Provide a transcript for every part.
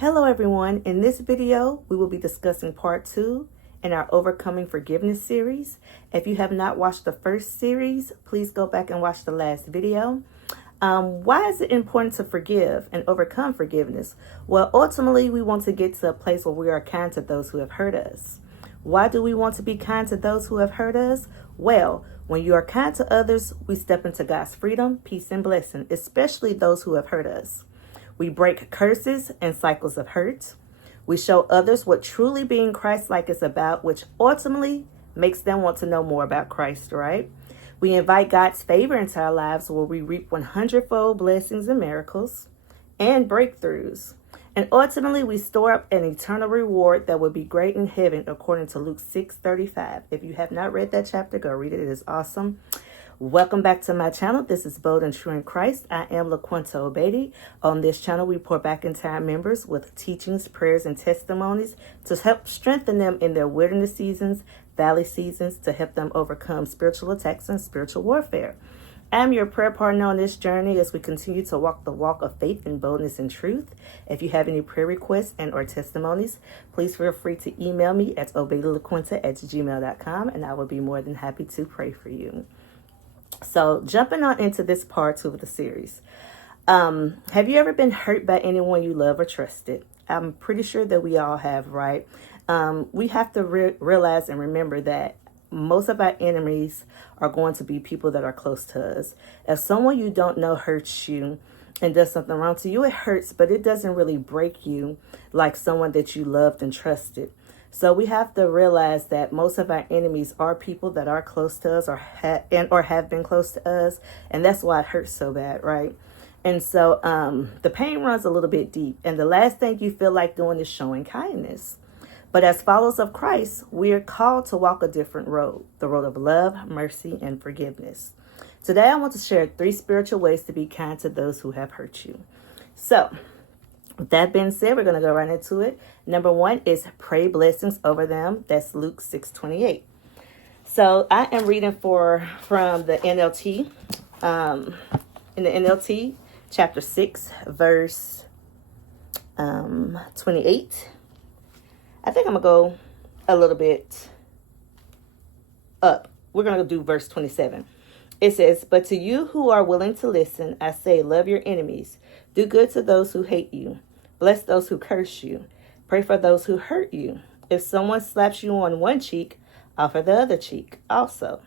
Hello everyone, in this video we will be discussing part 2 in our Overcoming Forgiveness series. If you have not watched the first series, please go back and watch the last video. Why is it important to forgive and overcome forgiveness? Well, ultimately we want to get to a place where we are kind to those who have hurt us. Why do we want to be kind to those who have hurt us? Well, when you are kind to others, we step into God's freedom, peace, and blessing, especially those who have hurt us. We break curses and cycles of hurt. We show others what truly being Christ-like is about, which ultimately makes them want to know more about Christ, right? We invite God's favor into our lives where we reap 100-fold blessings and miracles and breakthroughs. And ultimately, we store up an eternal reward that will be great in heaven, according to Luke 6:35. If you have not read that chapter, go read it. It is awesome. Welcome back to my channel. This is Bold and True in Christ. I am LaQuinta Obedi. On this channel, we pour back into our members with teachings, prayers, and testimonies to help strengthen them in their wilderness seasons, valley seasons, to help them overcome spiritual attacks and spiritual warfare. I'm your prayer partner on this journey as we continue to walk the walk of faith and boldness and truth. If you have any prayer requests and or testimonies, please feel free to email me at obedilaquinta@gmail.com, and I will be more than happy to pray for you. So jumping on into this part 2 of the series. Have you ever been hurt by anyone you love or trusted? I'm pretty sure that we all have, right? We have to realize and remember that most of our enemies are going to be people that are close to us. If someone you don't know hurts you and does something wrong to you, it hurts, but it doesn't really break you like someone that you loved and trusted. So we have to realize that most of our enemies are people that are close to us or have been close to us. And that's why it hurts so bad, right? And so the pain runs a little bit deep. And the last thing you feel like doing is showing kindness. But as followers of Christ, we are called to walk a different road, the road of love, mercy, and forgiveness. Today, I want to share 3 spiritual ways to be kind to those who have hurt you. So, with that being said, we're going to go right into it. Number 1 is pray blessings over them. That's Luke 6:28. So I am reading from the NLT. In the NLT, chapter 6, verse 28. I think I'm going to go a little bit up. We're going to do verse 27. It says, "But to you who are willing to listen, I say, love your enemies. Do good to those who hate you. Bless those who curse you. Pray for those who hurt you. If someone slaps you on one cheek, offer the other cheek also.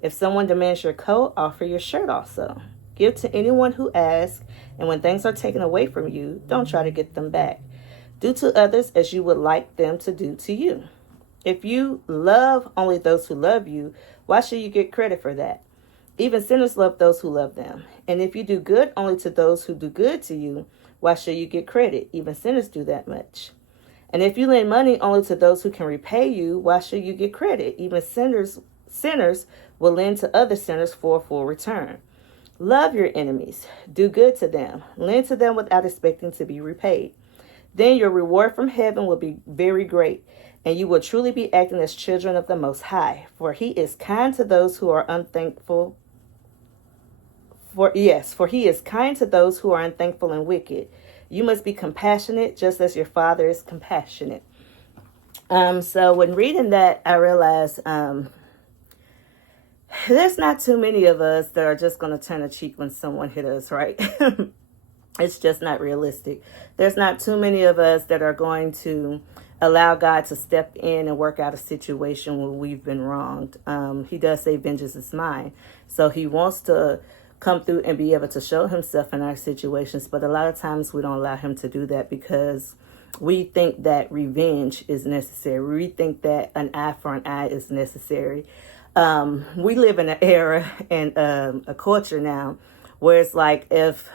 If someone demands your coat, offer your shirt also. Give to anyone who asks, and when things are taken away from you, don't try to get them back. Do to others as you would like them to do to you. If you love only those who love you, why should you get credit for that? Even sinners love those who love them. And if you do good only to those who do good to you, why should you get credit? Even sinners do that much. And if you lend money only to those who can repay you, why should you get credit? Even sinners will lend to other sinners for a full return. Love your enemies. Do good to them. Lend to them without expecting to be repaid. Then your reward from heaven will be very great, and you will truly be acting as children of the Most High, for He is kind to those who are unthankful. For He is kind to those who are unthankful and wicked. You must be compassionate, just as your Father is compassionate." So when reading that, I realized there's not too many of us that are just going to turn a cheek when someone hit us, right? It's just not realistic. There's not too many of us that are going to allow God to step in and work out a situation where we've been wronged. He does say vengeance is mine. So He wants to come through and be able to show Himself in our situations. But a lot of times we don't allow Him to do that because we think that revenge is necessary. We think that an eye for an eye is necessary. We live in an era and a culture now where it's like, if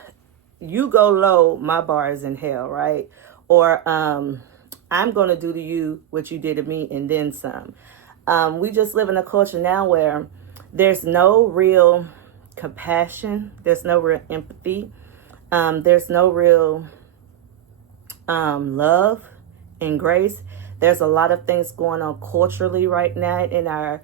you go low, my bar is in hell, right? Or I'm going to do to you what you did to me and then some. We just live in a culture now where there's no real compassion. There's no real empathy. There's no real love and grace. There's a lot of things going on culturally right now in our,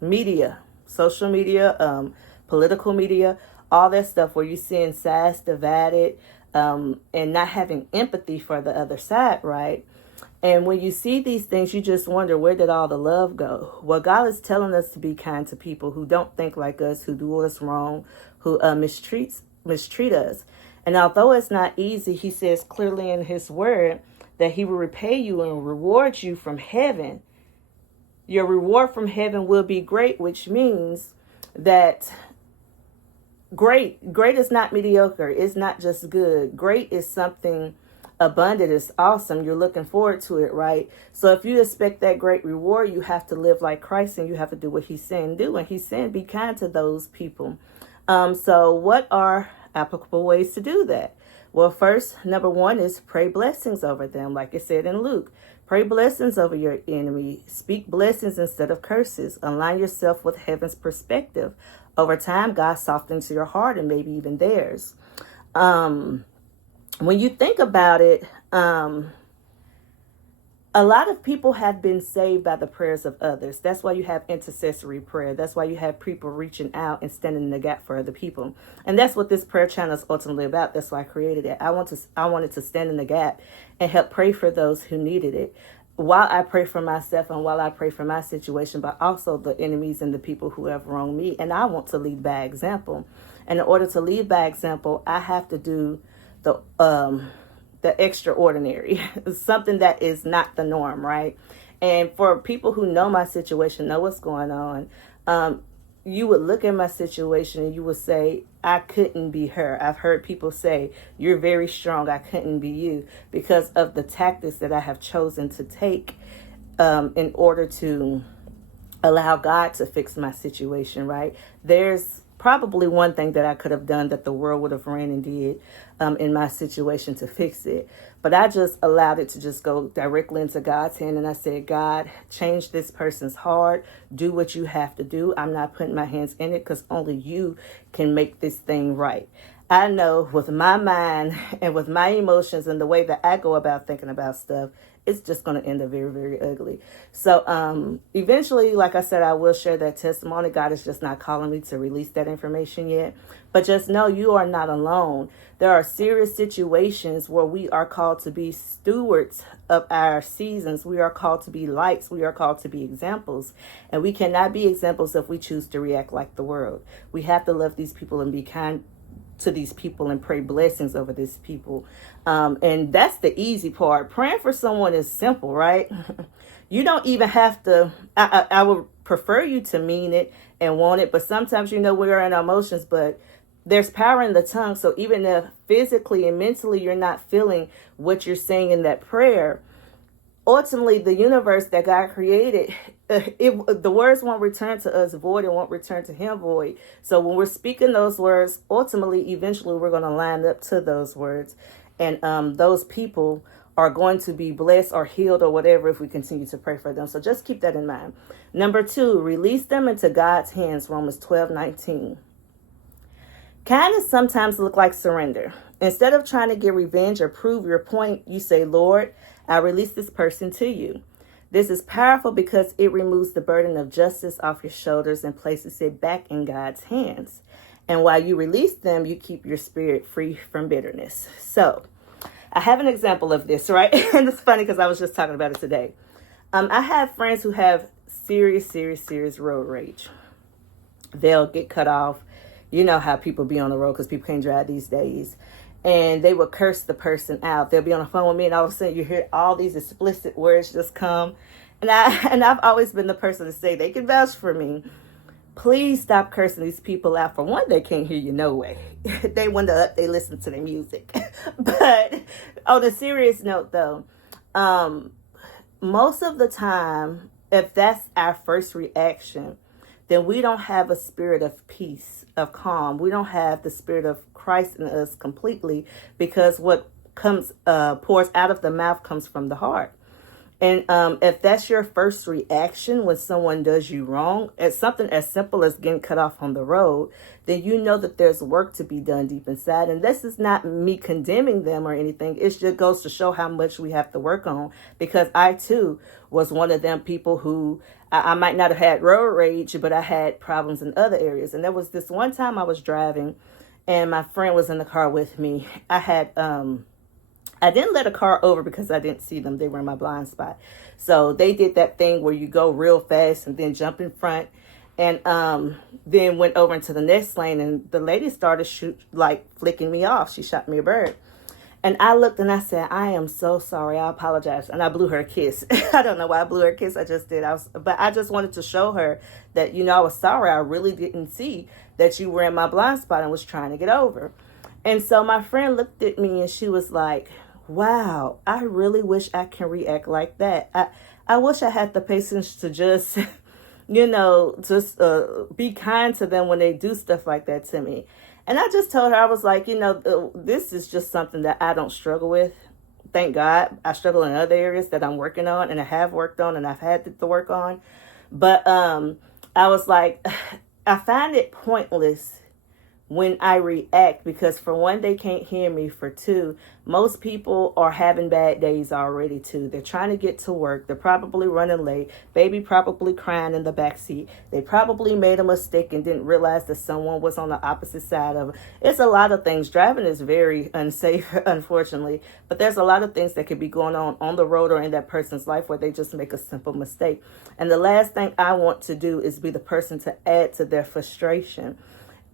media, social media, political media, all that stuff where you're seeing sides divided, and not having empathy for the other side, right? And when you see these things, you just wonder, where did all the love go? Well, God is telling us to be kind to people who don't think like us, who do us wrong, who mistreat us. And although it's not easy, he says clearly in his word that he will repay you and reward you from heaven. Your reward from heaven will be great, which means that great is not mediocre. It's not just good. Great is something abundant. It's awesome. You're looking forward to it, right? So if you expect that great reward, you have to live like Christ, and you have to do what he's saying do. And he's saying be kind to those people. So what are applicable ways to do that? Well, first, number one is pray blessings over them. Like it said in Luke, pray blessings over your enemy. Speak blessings instead of curses. Align yourself with heaven's perspective. Over time, God softens your heart and maybe even theirs. When you think about it, a lot of people have been saved by the prayers of others. That's why you have intercessory prayer. That's why you have people reaching out and standing in the gap for other people. And that's what this prayer channel is ultimately about. That's why I created it. I wanted to stand in the gap and help pray for those who needed it, while I pray for myself and while I pray for my situation, but also the enemies and the people who have wronged me. And I want to lead by example. And in order to lead by example, I have to do the extraordinary, something that is not the norm, right? And for people who know my situation, know what's going on, you would look at my situation and you would say, I couldn't be her. I've heard people say, you're very strong. I couldn't be you, because of the tactics that I have chosen to take in order to allow God to fix my situation, right? There's probably one thing that I could have done that the world would have ran and did in my situation to fix it. But I just allowed it to just go directly into God's hand. And I said, God, change this person's heart. Do what you have to do. I'm not putting my hands in it, because only you can make this thing right. I know with my mind and with my emotions and the way that I go about thinking about stuff, it's just going to end up very, very ugly. So eventually, like I said, I will share that testimony. God is just not calling me to release that information yet. But just know you are not alone. There are serious situations where we are called to be stewards of our seasons. We are called to be lights. We are called to be examples. And we cannot be examples if we choose to react like the world. We have to love these people and be kind to these people and pray blessings over these people. And that's the easy part. Praying for someone is simple, right? You don't even have to, I would prefer you to mean it and want it, but sometimes, we're in our emotions, but there's power in the tongue. So even if physically and mentally you're not feeling what you're saying in that prayer, ultimately the universe that God created, the words won't return to us void and won't return to him void. So when we're speaking those words, ultimately, eventually we're going to line up to those words. And those people are going to be blessed or healed or whatever if we continue to pray for them. So just keep that in mind. Number 2, release them into God's hands, Romans 12:19. Kindness sometimes look like surrender. Instead of trying to get revenge or prove your point, you say, Lord, I release this person to you. This is powerful because it removes the burden of justice off your shoulders and places it back in God's hands. And while you release them, you keep your spirit free from bitterness. So I have an example of this, right? And it's funny because I was just talking about it today. I have friends who have serious road rage. They'll get cut off. You know how people be on the road because people can't drive these days. And they will curse the person out. They'll be on the phone with me, and all of a sudden you hear all these explicit words just come. And I've always been the person to say, they can vouch for me, please stop cursing these people out. For one, they can't hear you no way. They wonder up, they listen to their music. But on a serious note, though, most of the time, if that's our first reaction, then we don't have a spirit of peace, of calm. We don't have the spirit of Christ in us completely, because what comes pours out of the mouth comes from the heart. And if that's your first reaction when someone does you wrong, it's something as simple as getting cut off on the road, then you know that there's work to be done deep inside. And this is not me condemning them or anything. It just goes to show how much we have to work on, because I too was one of them people who I might not have had road rage, but I had problems in other areas. And there was this one time I was driving and my friend was in the car with me. I didn't let a car over because I didn't see them. They were in my blind spot. So they did that thing where you go real fast and then jump in front, and then went over into the next lane, and the lady started flicking me off. She shot me a bird. And I looked and I said, I am so sorry. I apologize. And I blew her a kiss. I don't know why I blew her a kiss. I just did. But I just wanted to show her that, I was sorry. I really didn't see that you were in my blind spot and was trying to get over. And so my friend looked at me and she was like, wow, I really wish I can react like that. I wish I had the patience to just, be kind to them when they do stuff like that to me. And I just told her, I was like, this is just something that I don't struggle with. Thank God. I struggle in other areas that I'm working on and I have worked on and I've had to work on. But I was like, I find it pointless when I react, because for one, they can't hear me. For two, most people are having bad days already too. They're trying to get to work. They're probably running late. Baby probably crying in the back seat. They probably made a mistake and didn't realize that someone was on the opposite side of it. It's a lot of things. Driving is very unsafe, unfortunately, but there's a lot of things that could be going on the road or in that person's life where they just make a simple mistake. And the last thing I want to do is be the person to add to their frustration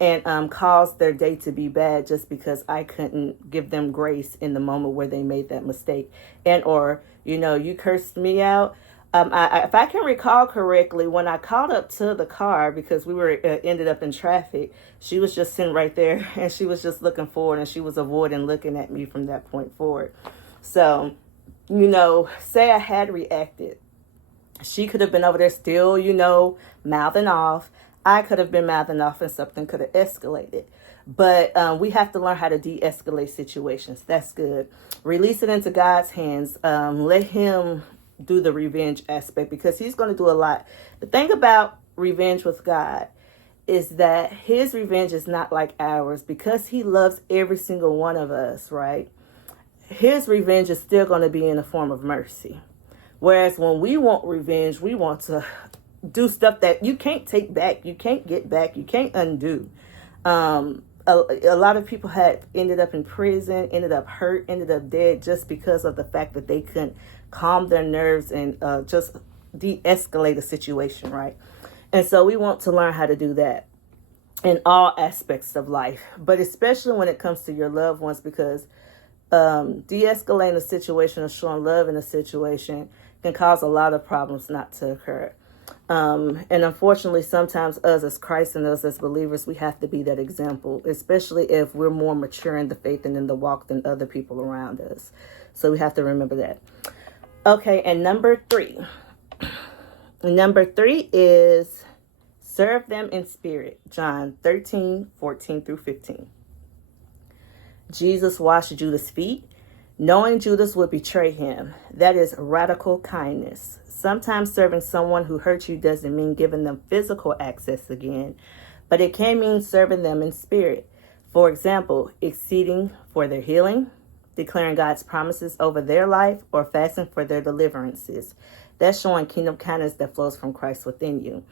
and cause their day to be bad just because I couldn't give them grace in the moment where they made that mistake. And or, you cursed me out. If I can recall correctly, when I called up to the car, because we were ended up in traffic, she was just sitting right there and she was just looking forward and she was avoiding looking at me from that point forward. So, say I had reacted. She could have been over there still, mouthing off. I could have been mouthing off and something could have escalated. But we have to learn how to de-escalate situations. That's good. Release it into God's hands. Let him do the revenge aspect, because he's going to do a lot. The thing about revenge with God is that his revenge is not like ours, because he loves every single one of us, right? His revenge is still going to be in the form of mercy. Whereas when we want revenge, we want to do stuff that you can't take back, you can't get back, you can't undo. A lot of people had ended up in prison, ended up hurt, ended up dead just because of the fact that they couldn't calm their nerves and just de-escalate a situation, right? And so we want to learn how to do that in all aspects of life, but especially when it comes to your loved ones, because de-escalating a situation or showing love in a situation can cause a lot of problems not to occur. And unfortunately, sometimes us as Christ and us as believers, we have to be that example, especially if we're more mature in the faith and in the walk than other people around us. So we have to remember that. Okay, and number three. Number three is serve them in spirit. John 13:14-15. Jesus washed Judas' feet, knowing Judas would betray him. That is radical kindness. Sometimes serving someone who hurt you doesn't mean giving them physical access again, but it can mean serving them in spirit. For example, exceeding for their healing, declaring God's promises over their life, or fasting for their deliverances. That's showing kingdom kindness that flows from Christ within you.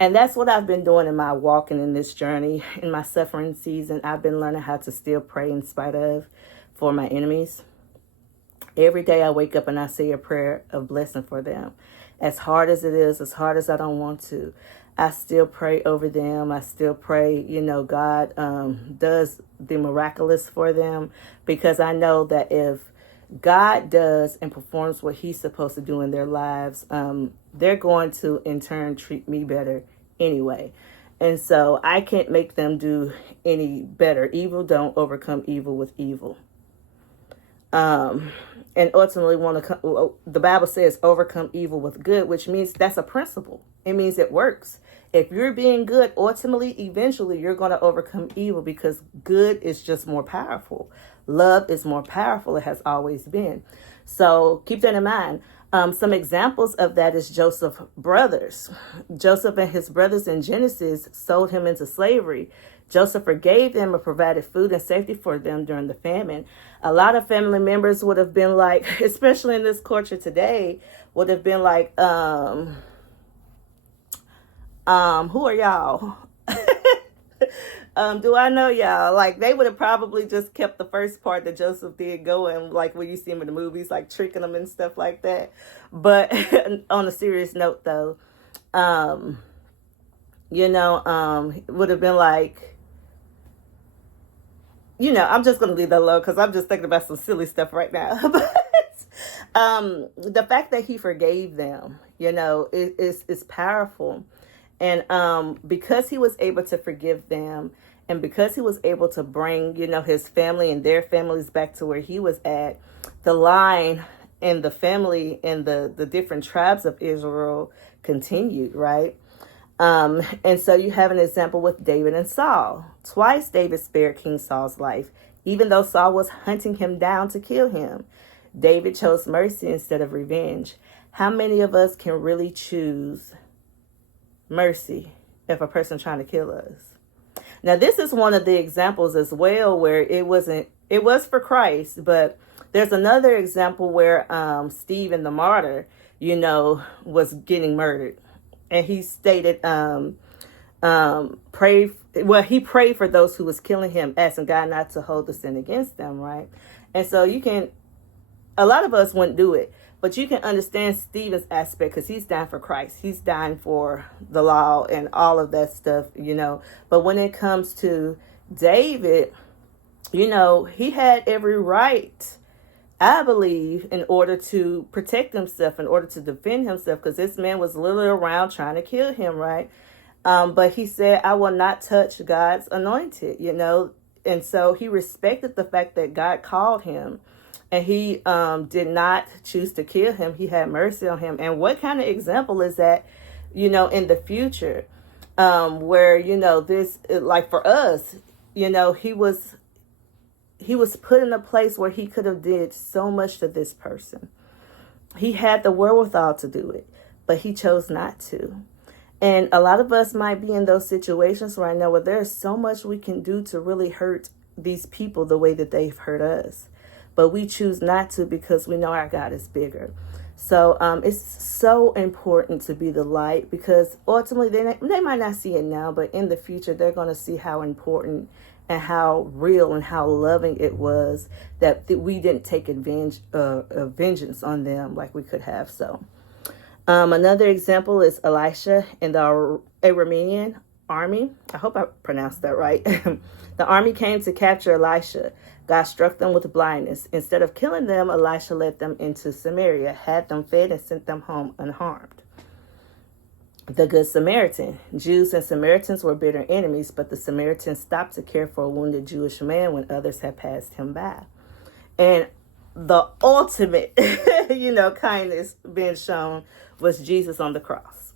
And that's what I've been doing in my walk and in this journey. In my suffering season, I've been learning how to still pray in spite of for my enemies. Every day I wake up and I say a prayer of blessing for them. As hard as it is, as hard as I don't want to, I still pray over them. I still pray, God does the miraculous for them, because I know that if God does and performs what he's supposed to do in their lives, they're going to in turn treat me better anyway. And so I can't make them do any better. Evil don't overcome evil with evil. And ultimately the Bible says overcome evil with good, which means that's a principle. It means it works. If you're being good, ultimately, eventually, you're going to overcome evil, because good is just more powerful. Love is more powerful. It has always been. So keep that in mind. Some examples of that is Joseph's brothers. Joseph and his brothers in Genesis sold him into slavery. Joseph forgave them and provided food and safety for them during the famine. A lot of family members would have been like, especially in this culture today, would have been like, who are y'all? Do I know y'all? Like, they would have probably just kept the first part that Joseph did going, like when you see him in the movies, like tricking them and stuff like that. But on a serious note, though, um, it would have been like, I'm just going to leave that alone because I'm just thinking about some silly stuff right now. But the fact that he forgave them, is powerful. And because he was able to forgive them, and because he was able to bring, his family and their families back to where he was at, the line and the family and the different tribes of Israel continued, right? And so you have an example with David and Saul. Twice David spared King Saul's life, even though Saul was hunting him down to kill him. David chose mercy instead of revenge. How many of us can really choose mercy if a person's trying to kill us? Now, this is one of the examples as well where it was for Christ, but there's another example where Stephen the martyr, was getting murdered. And he stated, he prayed for those who was killing him, asking God not to hold the sin against them, right? And so a lot of us wouldn't do it, but you can understand Stephen's aspect because he's dying for Christ. He's dying for the law and all of that stuff, But when it comes to David, he had every right, I believe, in order to protect himself, in order to defend himself, because this man was literally around trying to kill him, right? But he said, I will not touch God's anointed, And so he respected the fact that God called him. And he did not choose to kill him. He had mercy on him. And what kind of example is that, in the future, where, this, like for us, he was put in a place where he could have did so much to this person. He had the wherewithal to do it, but he chose not to. And a lot of us might be in those situations right now where there's so much we can do to really hurt these people the way that they've hurt us. But we choose not to because we know our God is bigger. So it's so important to be the light, because ultimately they might not see it now, but in the future they're going to see how important and how real and how loving it was that we didn't take vengeance on them like we could have. So another example is Elisha in the Aramean army. I hope I pronounced that right. The army came to capture Elisha. God struck them with blindness. Instead of killing them, Elisha led them into Samaria, had them fed, and sent them home unharmed. The Good Samaritan. Jews and Samaritans were bitter enemies, but the Samaritans stopped to care for a wounded Jewish man when others had passed him by. And the ultimate, kindness being shown was Jesus on the cross.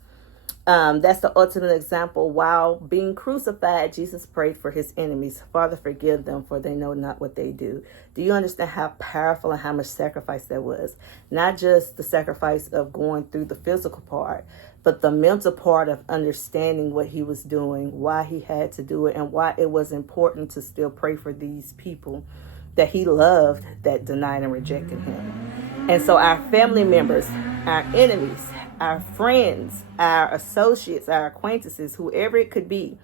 That's the ultimate example. While being crucified, Jesus prayed for his enemies. Father, forgive them, for they know not what they do. Do you understand how powerful and how much sacrifice that was? Not just the sacrifice of going through the physical part, but the mental part of understanding what he was doing, why he had to do it, and why it was important to still pray for these people that he loved that denied and rejected him. And so our family members, our enemies, our friends, our associates, our acquaintances, whoever it could be,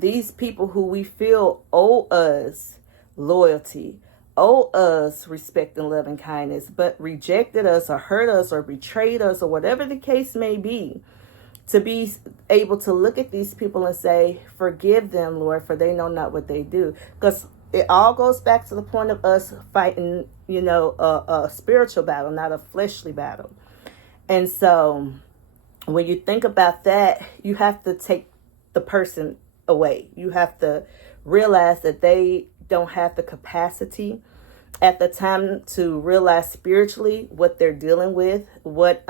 these people who we feel owe us loyalty, owe us respect and love and kindness, but rejected us or hurt us or betrayed us or whatever the case may be, to be able to look at these people and say, forgive them, Lord, for they know not what they do. Because it all goes back to the point of us fighting, a spiritual battle, not a fleshly battle. And so when you think about that, you have to take the person away. You have to realize that they don't have the capacity at the time to realize spiritually what they're dealing with, what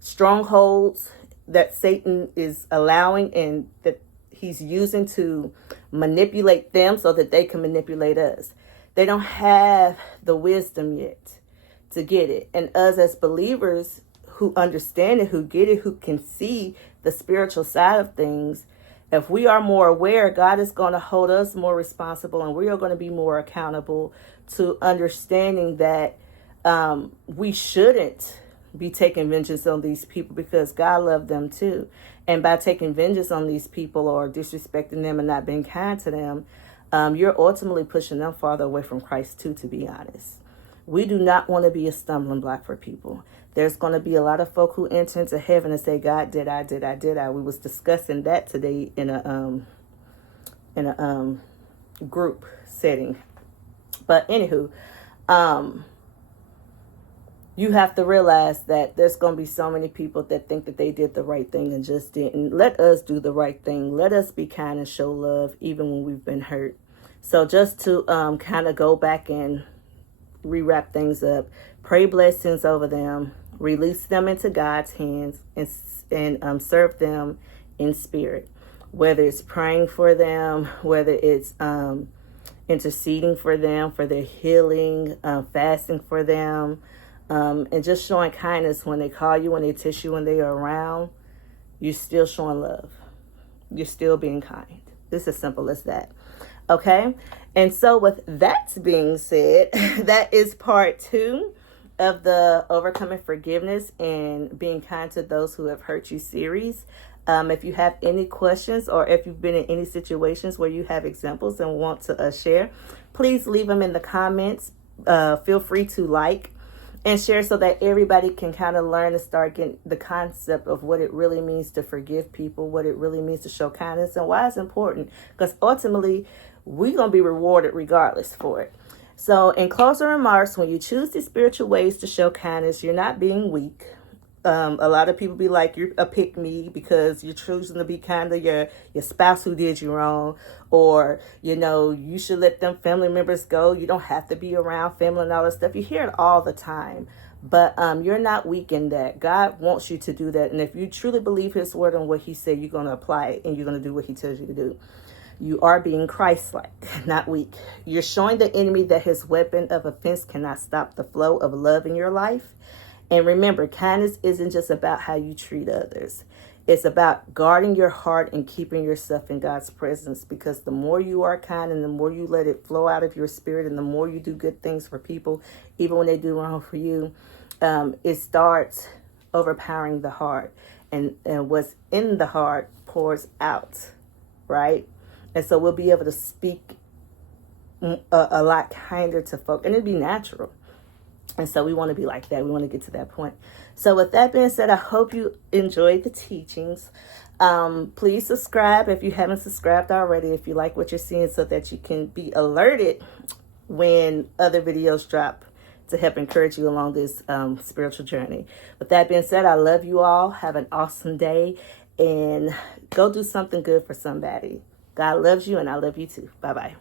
strongholds that Satan is allowing and that he's using to manipulate them so that they can manipulate us. They don't have the wisdom yet to get it. And us as believers who understand it, who get it, who can see the spiritual side of things, if we are more aware, God is going to hold us more responsible, and we are going to be more accountable to understanding that we shouldn't be taking vengeance on these people, because God loved them too. And by taking vengeance on these people or disrespecting them and not being kind to them, you're ultimately pushing them farther away from Christ too, to be honest. We do not want to be a stumbling block for people. There's going to be a lot of folk who enter into heaven and say, God, did I? We was discussing that today in a group setting. But anywho, you have to realize that there's going to be so many people that think that they did the right thing and just didn't. Let us do the right thing. Let us be kind and show love even when we've been hurt. So just to kind of go back and rewrap things up, pray blessings over them, release them into God's hands, and serve them in spirit. Whether it's praying for them, whether it's interceding for them, for their healing, fasting for them, and just showing kindness when they call you, when they text you, when they are around. You're still showing love. You're still being kind. It's as simple as that. Okay? And so with that being said, that is part 2 of the Overcoming Forgiveness and Being Kind to Those Who Have Hurt You series. If you have any questions, or if you've been in any situations where you have examples and want to share, please leave them in the comments. Feel free to like and share so that everybody can kind of learn and start getting the concept of what it really means to forgive people, what it really means to show kindness, and why it's important. Because ultimately, we're going to be rewarded regardless for it. So in closing remarks, when you choose the spiritual ways to show kindness, you're not being weak. A lot of people be like, you're a pick-me because you're choosing to be kind to your spouse who did you wrong, or, you should let them family members go. You don't have to be around family and all that stuff. You hear it all the time, but you're not weak in that. God wants you to do that. And if you truly believe his word and what he said, you're going to apply it and you're going to do what he tells you to do. You are being Christ-like, not weak. You're showing the enemy that his weapon of offense cannot stop the flow of love in your life. And remember, kindness isn't just about how you treat others. It's about guarding your heart and keeping yourself in God's presence, because the more you are kind and the more you let it flow out of your spirit and the more you do good things for people, even when they do wrong for you, it starts overpowering the heart. And what's in the heart pours out, right? And so we'll be able to speak a lot kinder to folk, and it'd be natural. And so we want to be like that. We want to get to that point. So with that being said, I hope you enjoyed the teachings. Please subscribe if you haven't subscribed already, if you like what you're seeing, so that you can be alerted when other videos drop to help encourage you along this spiritual journey. With that being said, I love you all. Have an awesome day and go do something good for somebody. God loves you and I love you too. Bye-bye.